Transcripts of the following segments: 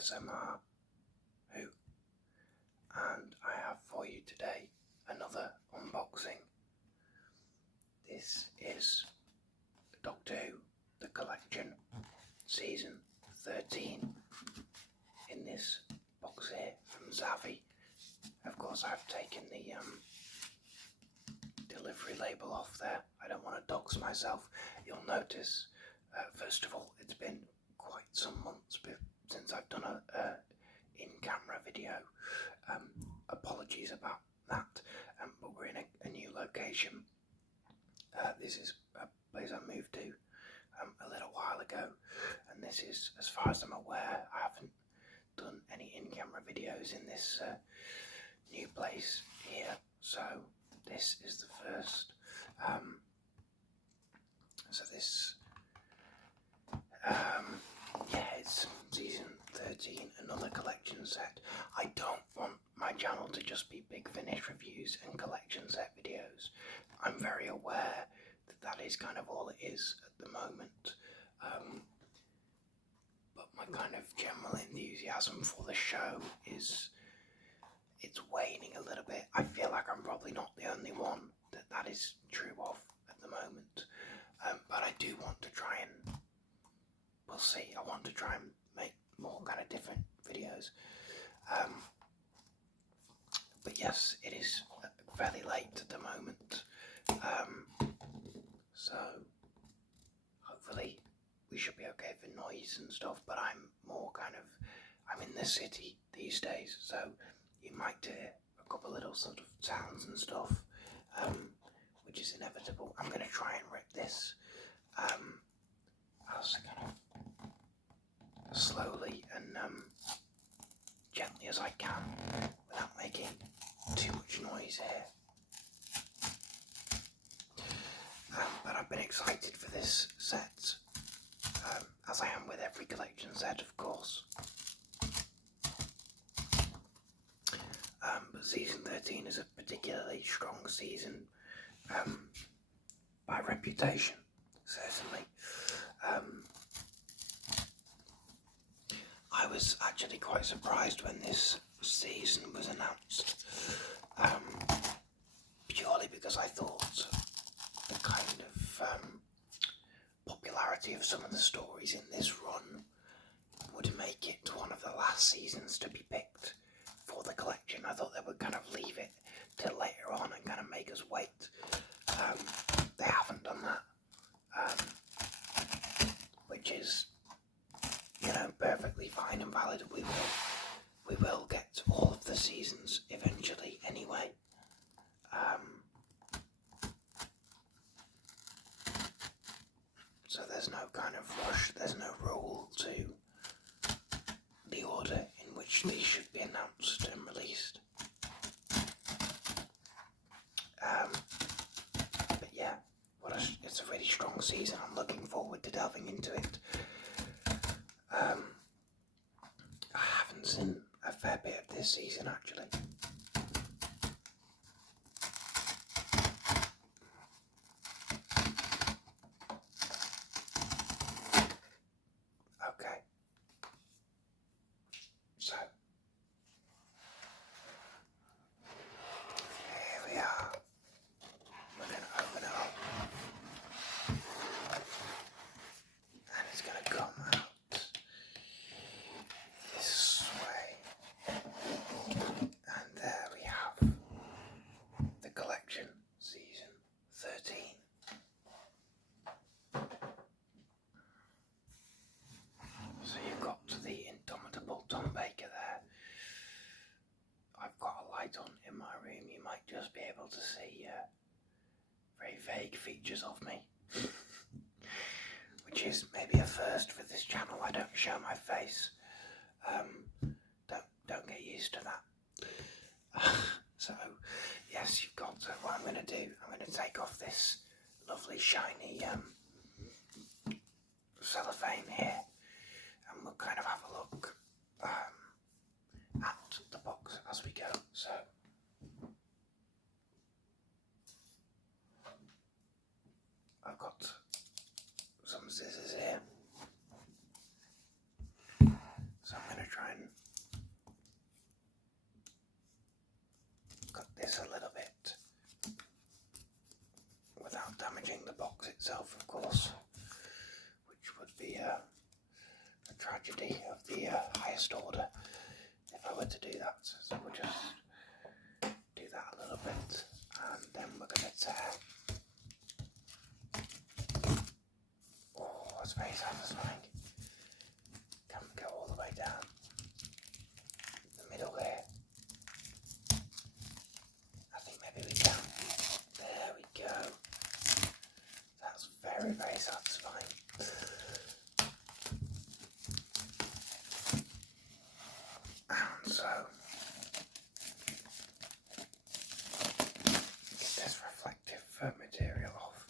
ASMR Who, and I have for you today another unboxing. This is Doctor Who, The Collection, Season 13, in this box here from Zavi. Of course, I've taken the delivery label off there. I don't want to dox myself. You'll notice, first of all, it's been quite some months since I've done a in-camera video. Apologies about that, but we're in a new location. This is a place I moved to a little while ago, and this is, as far as I'm aware, I haven't done any in-camera videos in this new place here, so this is the first. So this, it's season 13, another collection set. I don't want my channel to just be Big Finish reviews and collection set videos. I'm very aware that that is kind of all it is at the moment. But my kind of general enthusiasm for the show it's waning a little bit. I feel like I'm probably not the only one that is true of at the moment. But I do want to try and, we'll see, I want to try and make more kind of different videos. But yes, it is fairly late at the moment. So hopefully we should be okay for noise and stuff, but I'm in the city these days, so you might hear a couple little sort of sounds and stuff, which is inevitable. I'm going to try and rip this as kind of slowly and gently as I can without making too much noise here. But I've been excited for this set, as I am with every collection set, of course. But season 13 is a particularly strong season, by reputation, certainly. I was actually quite surprised when this season was announced, purely because I thought the kind of popularity of some of the stories in this run would make it one of the last seasons to be picked for the collection. I thought they would kind of leave it till later on and kind of make us wait. They haven't done that, which is, perfectly fine and valid. We will get all of the seasons eventually anyway. So there's no kind of rush, there's no rule to the order in which these should be announced and released. But yeah, it's a really strong season. I'm looking forward to delving into it. I haven't seen a fair bit of this season actually. Okay, so here we are. We're going to open it up, and it's going to come out this way, and there we have the collection, season 13. So you've got the indomitable Tom Baker there. I've got a light on in my room. You might just be able to see very vague features of me, which is maybe a first for this channel. I don't show my face. Don't get used to that. So yes, you've got what I'm going to do. I'm going to take off this lovely shiny cellophane here, and we'll kind of have a look at the box as we go. So I've got some scissors here, so I'm going to try and highest order if I were to do that. So we'll just do that a little bit, and then we're going to tear. Oh, that's very satisfying. Can we go all the way down the middle here? I think maybe we can. There we go. That's very, very satisfying. And so, get this reflective material off.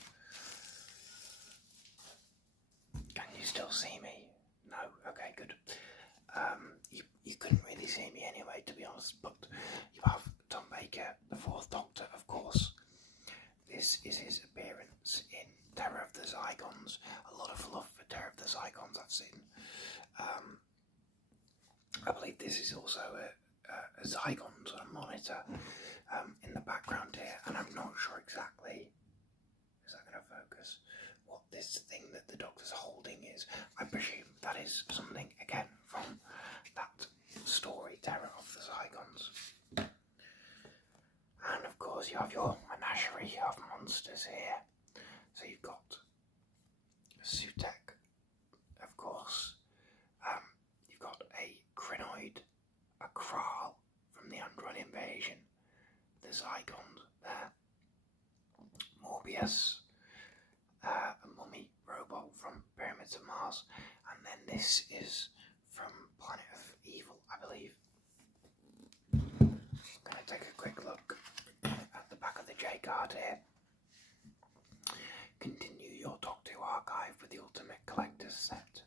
Can you still see me? No? Okay, good. You couldn't really see me anyway, to be honest, but you have Tom Baker, the Fourth Doctor, of course. This is his appearance in Terror of the Zygons. A lot of love for Terror of the Zygons I've seen. I believe this is also a Zygon sort of monitor in the background here, and I'm not sure exactly, is that going to focus, what this thing that the Doctor's holding is. I presume that is something, again, from that story, Terror of the Zygons. And of course you have your menagerie of monsters here. So you've got Sutek, of course. You've got a Crinoid, a Kral from the Android Invasion, the Zygon there, Morbius, a mummy robot from Pyramids of Mars, and then this is from Planet of Evil, I believe. I'm going to take a quick look at the back of the J card here. Continue your Doctor Who archive with the Ultimate Collector's set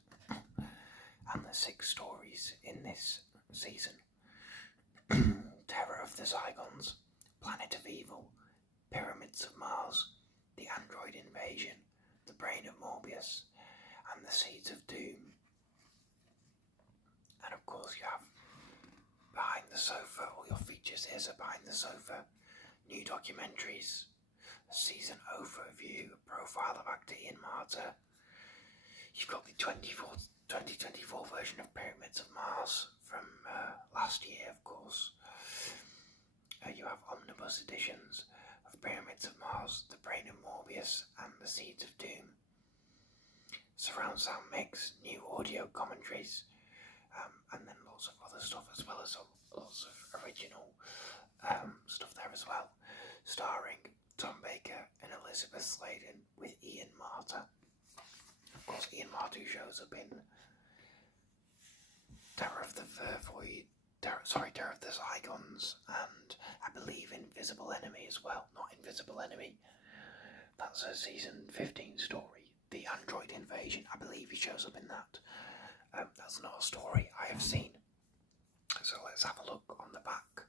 and the 6 stories in this season. Terror of the Zygons, Planet of Evil, Pyramids of Mars, the Android Invasion, the Brain of Morbius, and the Seeds of Doom. And of course you have Behind the Sofa, all your features here, so Behind the Sofa, new documentaries, a season overview, a profile of actor Ian Marter. You've got the 2024 version of Pyramids of Mars from last year, of course. You have omnibus editions of Pyramids of Mars, The Brain of Morbius, and The Seeds of Doom. Surround sound mix, new audio commentaries, and then lots of other stuff, as well as lots of original stuff there as well, starring Tom Baker and Elizabeth Sladen with Ian Marter. Of course, Ian Marter shows up in Terror of the Zygons, and I believe Invisible Enemy as well. Not Invisible Enemy, that's a season 15 story. The Android Invasion, I believe he shows up in that. That's not a story I have seen. So let's have a look on the back.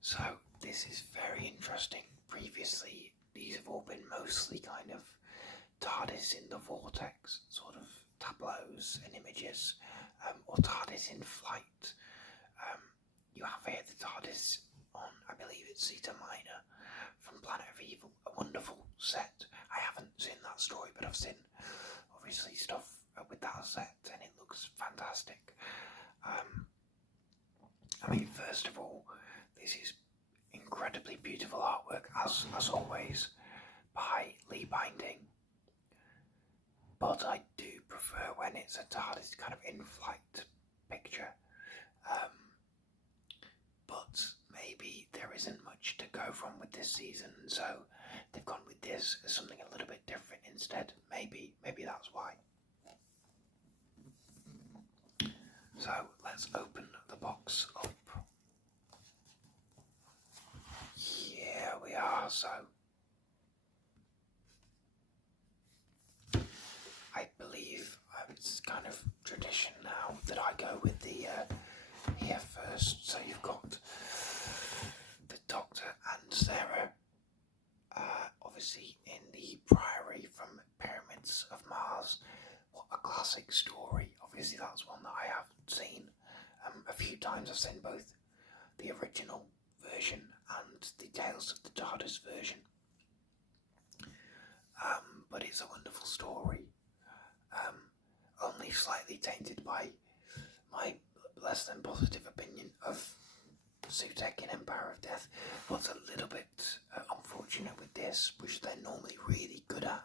So this is very interesting. Previously, these have all been mostly kind of TARDIS in the vortex, sort of tableaus and images, or TARDIS in flight. You have here the TARDIS on, I believe it's Zeta Minor from Planet of Evil, a wonderful set. I haven't seen that story, but I've seen obviously stuff with that set, and it looks fantastic. I mean, first of all, this is incredibly beautiful artwork, as always, by Lee Binding. But I do prefer when it's a TARDIS kind of in-flight picture. But maybe there isn't much to go from with this season, so they've gone with this as something a little bit different instead. Maybe that's why. So let's open the box up. Here we are. So I believe it's kind of tradition now that I go with the here first. So you've got the Doctor and Sarah, obviously in the Priory from Pyramids of Mars. What a classic story. Obviously that's one that I have seen a few times. I've seen both the original version and the Tales of the TARDIS version. But it's a wonderful story. only slightly tainted by my less than positive opinion of Sutek in Empire of Death. What's a little bit unfortunate with this, which they're normally really good at,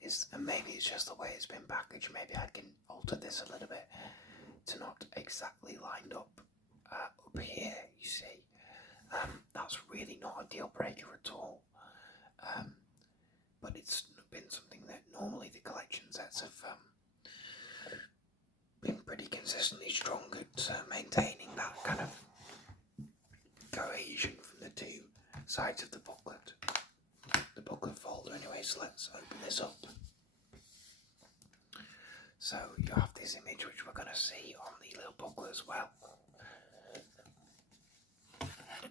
is, and maybe it's just the way it's been packaged, maybe I can alter this a little bit to not exactly lined up up here, you see. That's really not a deal breaker at all, but it's been something that normally the collection sets have been pretty consistently strong at maintaining that kind of cohesion from the two sides of the booklet folder anyway. So let's open this up. So you have this image which we're going to see on the little booklet as well.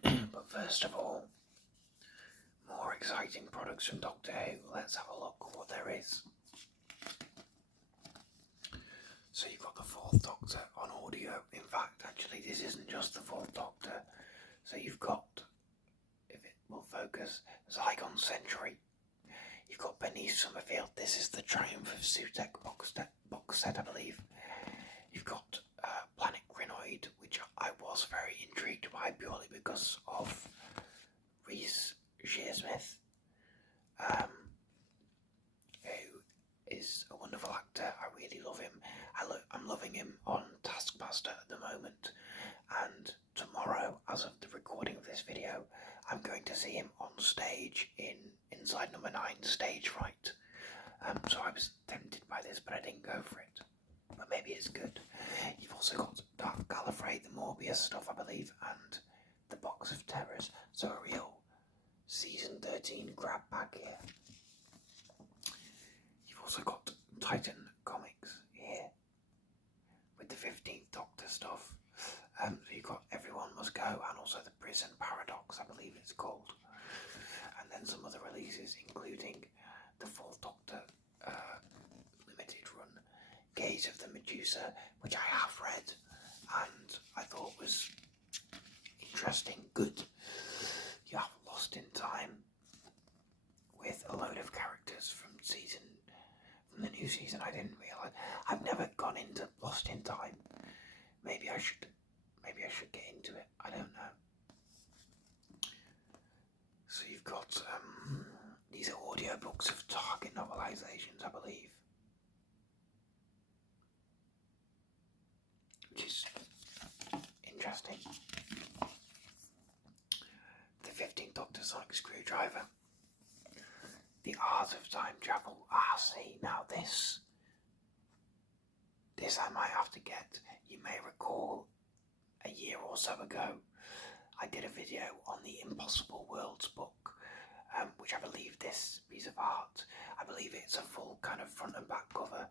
But first of all, more exciting products from Doctor Who. Let's have a look what there is. So you've got the Fourth Doctor on audio. In fact, actually, this isn't just the Fourth Doctor. So you've got, if it will focus, Zygon Century. You've got Beneath Summerfield. This is the Triumph of Sutek box set, I believe. You've got Planet Grinoid, which I was very intrigued by purely because of Rhys Shearsmith, who is a wonderful actor. I really love him. I'm loving him on Taskmaster at the moment, and tomorrow, as of the recording of this video, I'm going to see him on stage in Inside Number 9, Stage Fright. So I was tempted by this, but I didn't go for it. But maybe it's good. You've also got Dark Gallifrey, the Morbius stuff, I believe, and the Box of Terrors. So a real Season 13 grab bag here. You've also got Titan Comics here, with the 15th Doctor stuff. So you've got Everyone Must Go, and also the Prison Paradox, I believe it's called. And then some other releases, including the Fourth Doctor limited run, Gaze of the Medusa, which I have read and I thought was interesting, good. You have Lost in Time, with a load of characters from the new season. I didn't realise. I've never gone into Lost in Time. Maybe I should get into it. I don't know. So you've got these are audiobooks of Target novelizations, I believe, which is interesting. The 15th Doctor Sonic Screwdriver. The Art of Time Travel. See, now this I might have to get. You may recall a year or so ago, I did a video on the Impossible Worlds book, which I believe this piece of art, I believe it's a full kind of front and back cover.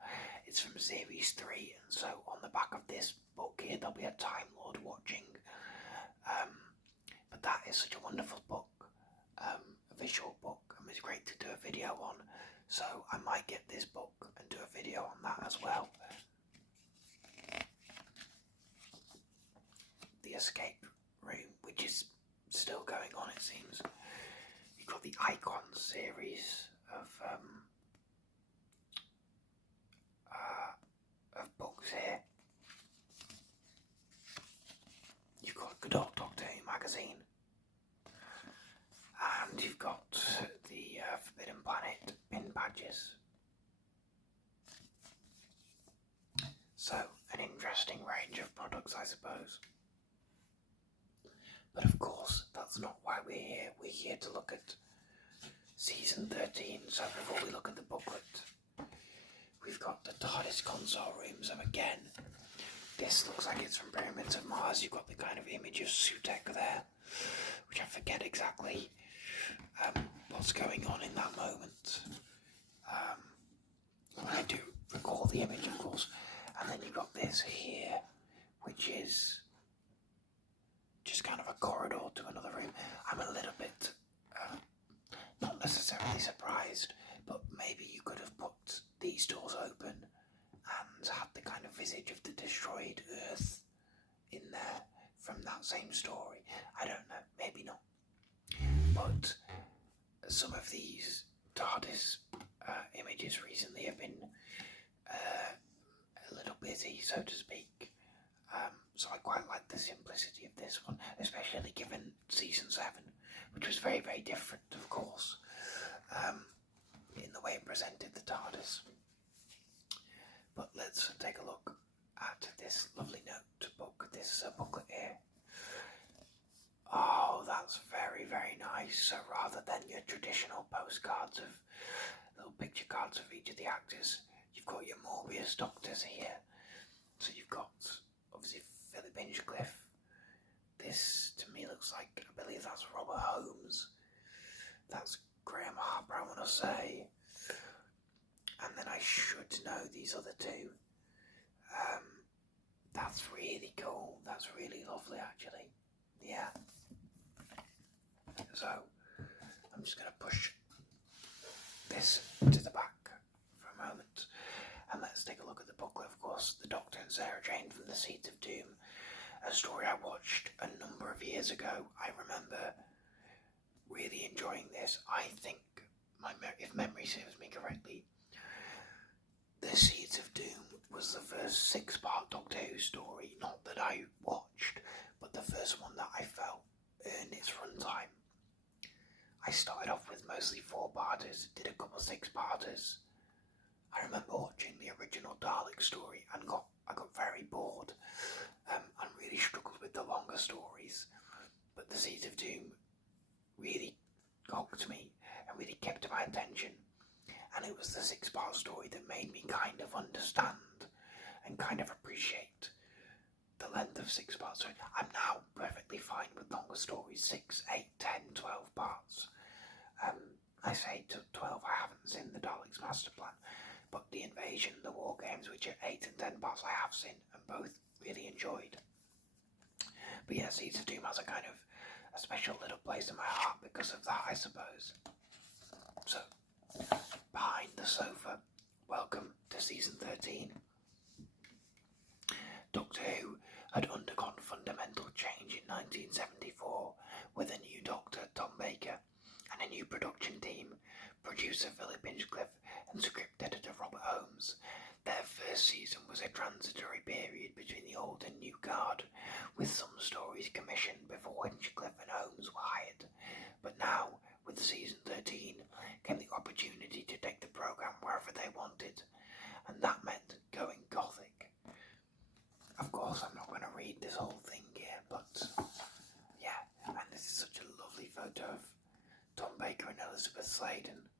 It's from series 3, and so on the back of this book here there'll be a Time Lord watching. But that is such a wonderful book, a visual book, and it's great to do a video on. So I might get this book and do a video on that as well. The Escape Room, which is still going on, it seems. You've got the Icon series of books here. You've got Good Old Doctor Who magazine, and you've got the Forbidden Planet bin badges. So, an interesting range of products, I suppose. But of course, that's not why we're here. We're here to look at Season 13. So before we look at the booklet, we've got the TARDIS console room. So again, this looks like it's from Pyramids of Mars. You've got the kind of image of Sutek there, which I forget exactly what's going on in that moment. I do recall the image, of course. And then you've got this here, which is just kind of a corridor to another room. I'm a little bit, not necessarily surprised, but maybe you could have put these doors open and had the kind of visage of the destroyed Earth in there from that same story. I don't know, maybe not. But some of these TARDIS images recently have been busy, so to speak. So I quite like the simplicity of this one, especially given season 7, which was very, very different, of course, in the way it presented the TARDIS. But let's take a look at this lovely notebook, this booklet here. Oh, that's very, very nice. So rather than your traditional postcards of little picture cards of each of the actors, you've got your Morbius doctors here. So you've got, obviously, Philip Hinchcliffe. This, to me, looks like, I believe that's Robert Holmes. That's Graham Harper, I want to say. And then I should know these other two. That's really cool. That's really lovely, actually. Yeah. So, I'm just going to push this to the back for a moment. And let's take a look at the booklet, of course. The Doctor and Sarah Jane from the Seeds of Doom. A story I watched a number of years ago. I remember really enjoying this. I think, if memory serves me correctly, The Seeds of Doom was the first 6-part Doctor Who story, not that I watched, but the first one that I felt earned its runtime. I started off with mostly 4-parters, did a couple 6-parters. I remember watching the original Dalek story and I got very bored and really struggled with the longer stories. But The Seeds of Doom really hooked me and really kept my attention. And it was the 6-part story that made me kind of understand and kind of appreciate the length of 6 parts. So I'm now perfectly fine with longer stories, 6, 8, 10, 12 parts. I say 12, I haven't seen the Daleks Master Plan, but the Invasion, the War Games, which are 8 and 10 parts, I have seen and both really enjoyed. But yeah, Seeds of Doom has a kind of a special little place in my heart because of that, I suppose. So, behind the sofa, welcome to season 13. Doctor Who had undergone fundamental change in 1974 with a new Doctor, Tom Baker, and a new production team, producer Philip Hinchcliffe and script editor Robert Holmes. Their first season was a transitory period between the old and new guard, with some stories commissioned before Hinchcliffe and Holmes were hired. But now, with season 13, came the opportunity to take the programme wherever they wanted, and that meant going gothic. Of course, I'm not going to read this whole thing here, but yeah, and this is such a lovely photo of Tom Baker and Elizabeth Sladen.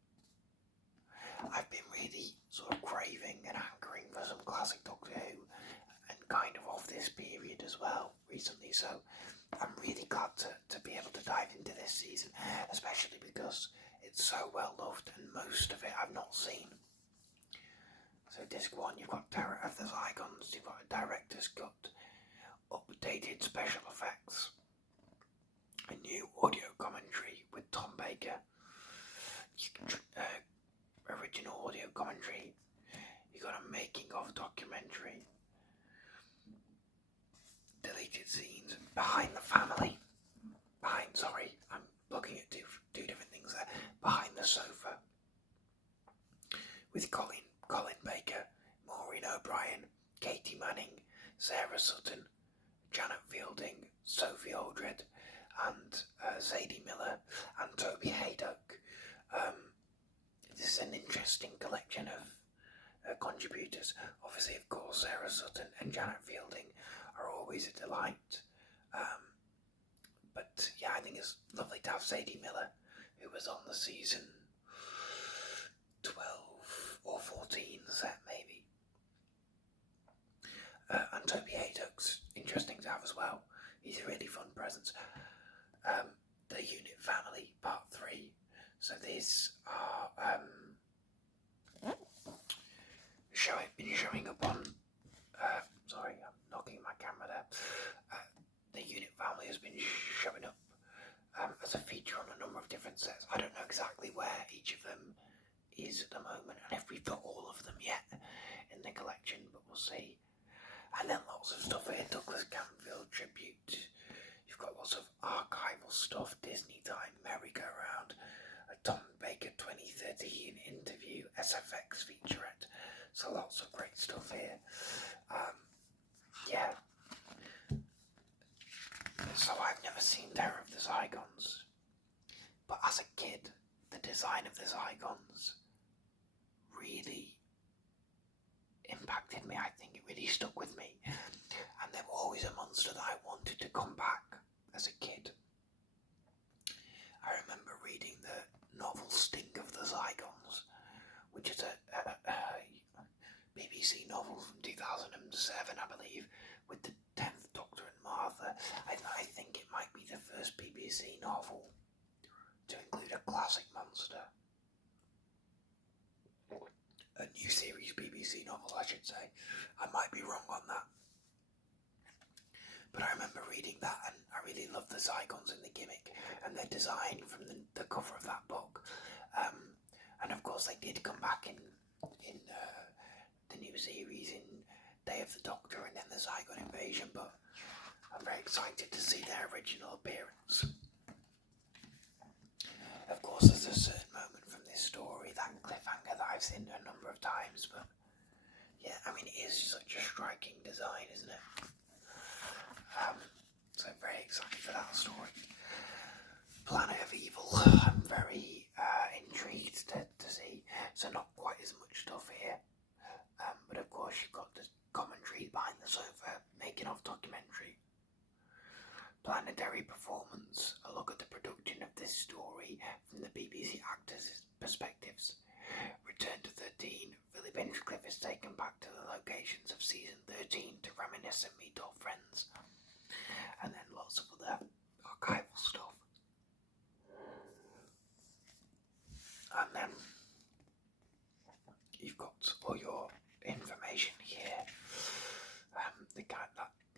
I've been really sort of craving and hankering for some classic Doctor Who, and kind of this period as well recently, so I'm really glad to be able to dive into this season, especially because it's so well loved and most of it I've not seen. So disc 1, you've got Terror of the Zygons, you've got a director's cut, updated special effects, a new audio commentary with Tom Baker, original audio commentary, you've got a making of documentary, deleted scenes, Behind the Family, I'm looking at two different things there, Behind the Sofa, with Colin Baker, Maureen O'Brien, Katie Manning, Sarah Sutton, Janet Fielding, Sophie Aldred, and Zadie Miller, and Toby Haydock. This is an interesting collection of contributors. Obviously, of course, Sarah Sutton and Janet Fielding are always a delight. But yeah, I think it's lovely to have Zadie Miller, who was on the season 12 or 14 set maybe. And Toby Haydock's interesting to have as well. He's a really fun presence. The Unit Family Part 3. So these are been showing up on. Sorry, I'm knocking my camera there. The Unit Family has been showing up as a feature on a number of different sets. I don't know exactly where each of them is at the moment, and if we've got all of them yet in the collection, but we'll see. And then lots of stuff here, Douglas Camfield tribute. You've got lots of archival stuff, Disney Time, Merry-Go-Round, a Tom Baker 2013 interview, SFX featurette. So lots of great stuff here. never seen Terror of the Zygons, but as a kid, the design of the Zygons really impacted me. I think it really stuck with me, and they were always a monster that I wanted to come back as a kid. I remember reading the novel Sting of the Zygons, which is a BBC novel from 2007, I believe, with the 10th Doctor and Martha. I think it might be the first BBC novel to include a classic monster. A new series BBC novel, I should say. I might be wrong on that. But I remember reading that, and I really loved the Zygons and the gimmick and their design from the cover of that book. And of course they did come back in the new series in Day of the Doctor and then the Zygon Invasion, but I'm very excited to see their original appearance. Of course, there's a certain moment from this story, that cliffhanger that I've seen a number of times, but yeah, I mean, it is such a striking design, isn't it? So I'm very excited for that story. Planet of Evil, I'm very intrigued to see. So not quite as much stuff here, but of course you've got the commentary behind the sofa, making of documentary. Planetary performance, a look at the production of this story from the BBC actors' perspectives. Return to 13, Philip Hinchcliffe is taken back to the locations of season 13 to reminisce and meet old friends. And then lots of other archival stuff. And then you've got all your information here. That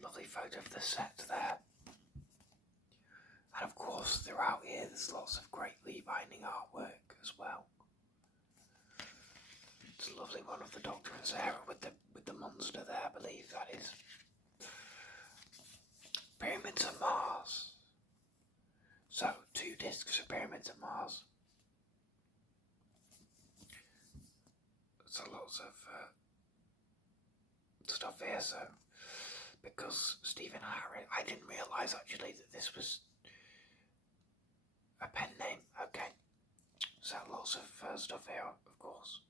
lovely photo of the set there. And of course, throughout here, there's lots of great Lee binding artwork as well. It's a lovely one of the Doctor and Sarah with the monster there, I believe that is. Pyramids of Mars. So, 2 discs of Pyramids of Mars. So lots of stuff here, so because Stephen Harris, I didn't realise actually that this was a pen name. Okay, so lots of stuff here, of course.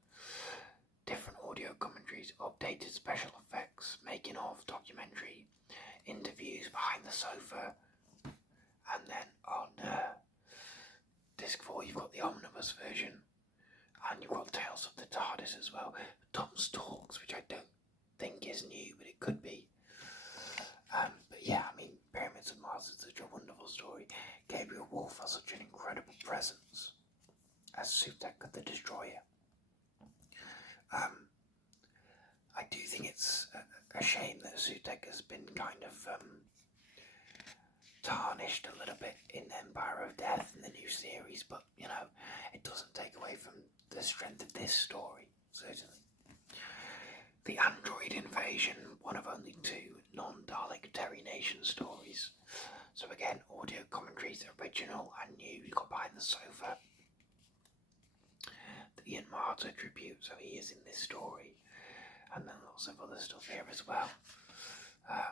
Different audio commentaries, updated special effects, making of, documentary, interviews behind the sofa, and then on disc 4 you've got the omnibus version, and you've got Tales of the TARDIS as well. Tom's Talks, which I don't think is new, but it could be. But yeah, I mean, Pyramids of Mars is such a wonderful story. Gabriel Wolfe has such an incredible presence as Sutekh the Destroyer. I do think it's a shame that Sutekh has been kind of tarnished a little bit in Empire of Death in the new series, but you know, it doesn't take away from the strength of this story, certainly. The Android Invasion, one of only 2 non-Dalek Terry Nation stories. So again, audio commentaries, original and new. You got Behind the Sofa, the Ian Marter tribute, so he is in this story, and then lots of other stuff here as well. I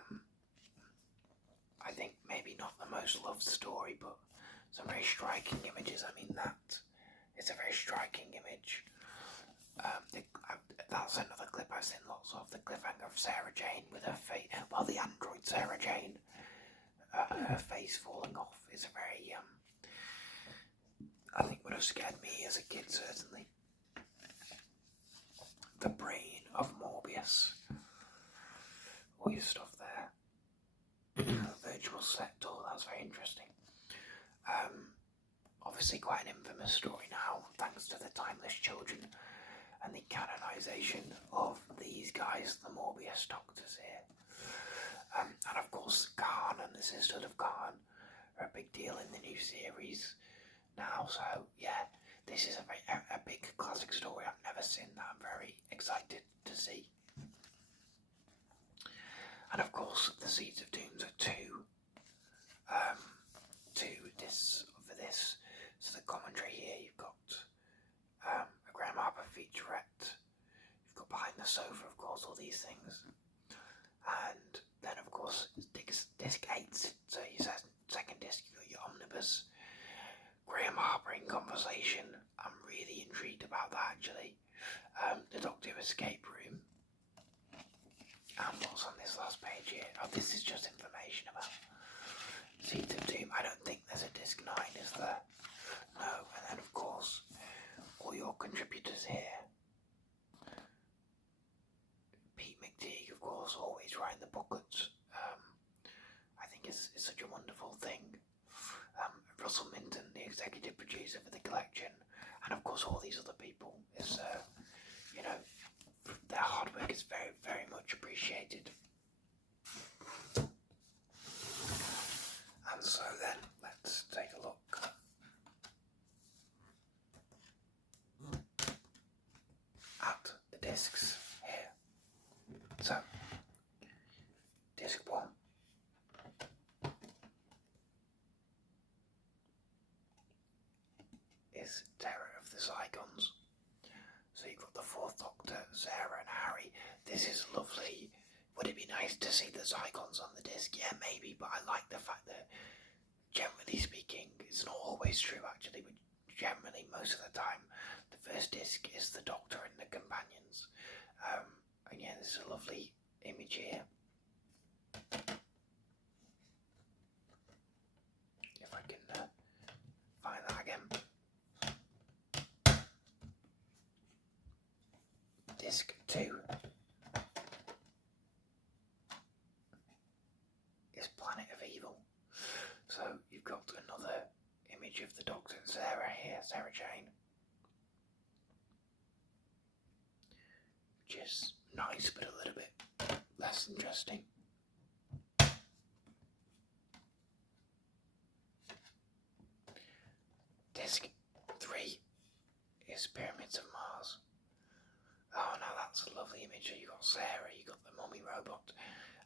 think maybe not the most loved story, but some very striking images. I mean, that is a very striking image. That's another clip I've seen lots of, the cliffhanger of Sarah Jane with her face, well, the android Sarah Jane, her face falling off is a very, I think would have scared me as a kid, certainly. The Brain of Morbius, all your stuff there. Virtual set tour, that's very interesting. Obviously quite an infamous story now, thanks to the Timeless Children and the canonisation of these guys, the Morbius Doctors here. And of course Khan and the Sisterhood of Khan are a big deal in the new series now, so yeah, this is a big classic story I've never seen that I'm very excited to see. And of course the Seeds of Dooms are 2 discs for this. So the commentary here, you've got a Graham Harper featurette, you've got Behind the Sofa, of course, all these things, and then of course disc 8, so your second conversation. I'm really intrigued about that actually. The Doctor Escape Room. And what's on this last page here? Oh, this is just information about Seeds of Doom. I don't think there's a disc 9, is there? No, and then of course, all your contributors here. Pete McTeague, of course, always writing the booklets. I think it's such a wonderful thing. Russell Minton, the executive producer for the collection, and of course all these other people. Is their hard work is very, very much appreciated. And so then, let's take a look at the discs here. So, disc 1. Is Terror of the Zygons. So you've got the Fourth Doctor, Sarah and Harry. This is lovely. Would it be nice to see the Zygons on the disc? Yeah, maybe, but I like the fact that, generally speaking, it's not always true actually, but generally, most of the time, the first disc is the Doctor and the companions. And yeah, this is a lovely image here. If I can find that again. Disc 2 is Planet of Evil. So you've got another image of the Doctor and Sarah here, Sarah Jane. Which is nice, but a little bit less interesting. Disc 3 is Pyramids of Mars. Oh no, that's a lovely image. So you've got Sarah, you've got the mummy robot,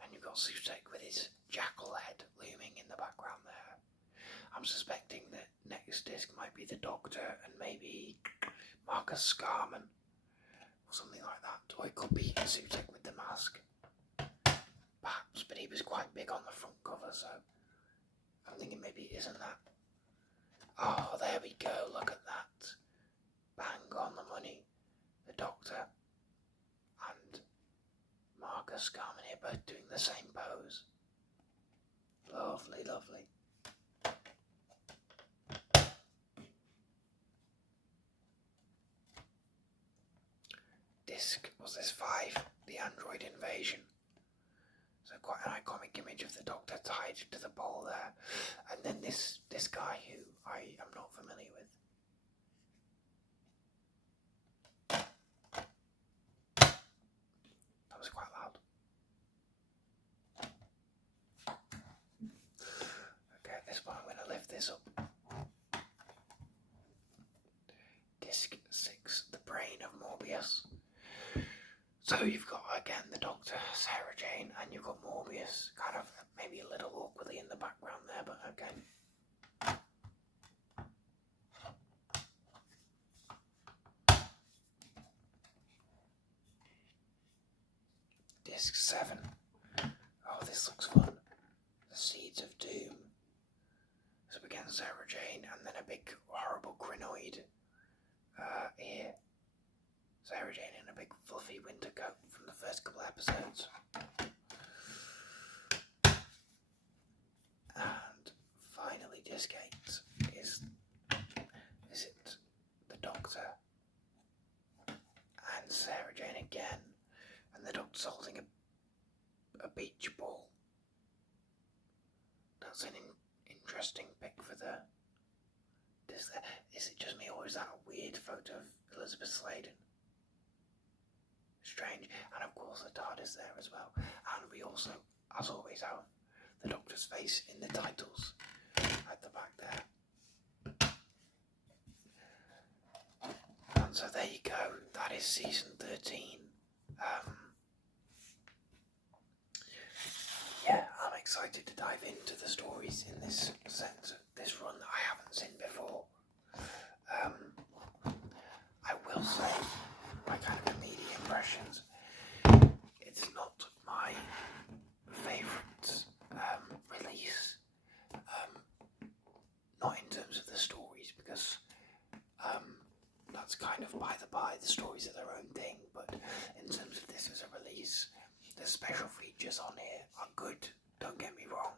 and you've got Sutek with his jackal head looming in the background there. I'm suspecting that next disc might be the Doctor and maybe Marcus Scarman, or something like that. Or it could be Sutek with the mask. Perhaps, but he was quite big on the front cover, so I'm thinking maybe it isn't that. Oh, there we go, look at that. Bang on the money. The Doctor and Marcus Scarman here both doing the same pose. Lovely, lovely. Disc, was this 5? The Android Invasion. So quite an iconic image of the Doctor tied to the pole there. And then this guy who I am not familiar with. That was quite loud. Okay, at this point I'm going to lift this up. Disc 6, The Brain of Morbius. So you've got, again, the Doctor, Sarah Jane, and you've got Morbius, kind of maybe a little awkwardly in the background there, but again. Disc 7. Oh, this looks fun. The Seeds of Doom. So again, Sarah Jane, and then a big, horrible crinoid here. Sarah Jane in a big fluffy winter coat from the first couple episodes. And finally, disc 8 is it the Doctor and Sarah Jane again, and the Doctor's holding a beach ball. That's an interesting pic for the. Is it just me, or is that a weird photo of Elizabeth Sladen? Strange. And of course the TARDIS there as well. And we also, as always, have the Doctor's face in the titles at the back there. And so there you go. That is season 13. Yeah, I'm excited to dive into the stories in this sense, this run that I haven't seen before. I will say, my kind of immediate impressions, it's not my favourite release, not in terms of the stories, because that's kind of by the by. The stories are their own thing, but in terms of this as a release, the special features on here are good. Don't get me wrong,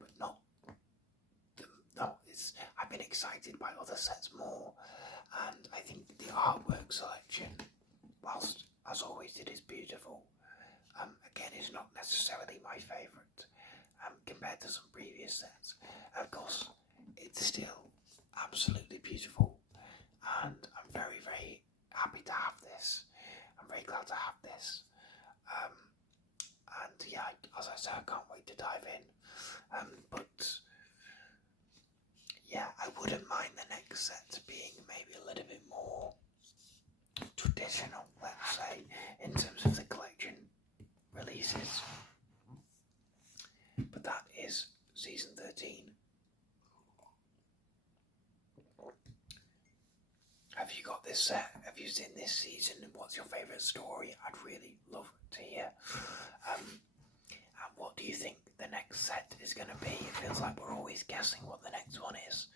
but not. I've been excited by other sets more, and I think the artwork selection, whilst as always it is beautiful, again is not necessarily my favourite compared to some previous sets. Of course, it's still absolutely beautiful, and I'm very, very happy to have this. I'm very glad to have this. And yeah, as I said, I can't wait to dive in. But yeah, I wouldn't mind the next set being maybe a little bit more traditional, let's say, in terms of the collection releases. But that is season 13. Have you got this set? Have you seen this season? What's your favourite story? I'd really love to hear. And what do you think the next set is going to be? It feels like we're always guessing what the next one is.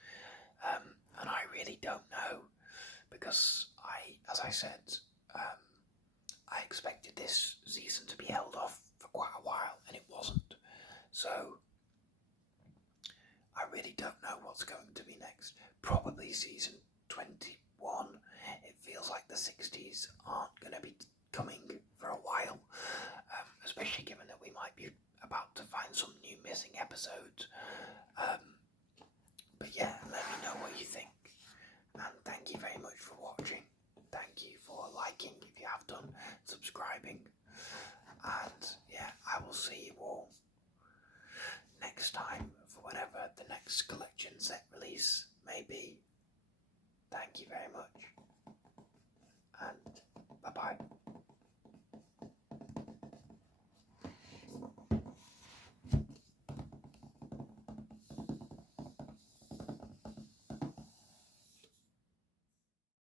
And I really don't know, because as I said, I expected this season to be held off for quite a while, and it wasn't. So I really don't know what's going to be next. Probably season 21. It feels like the 60s aren't going to be coming for a while, especially given that we might be about to find some new missing episodes. But yeah, let me know what you think, and thank you very much for watching. Thank you for liking if you have done, subscribing, and yeah, I will see you all next time for whenever the next collection set release may be. Thank you very much, and